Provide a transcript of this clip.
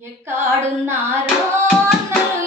ఎక్కడున్నారో అన్నలు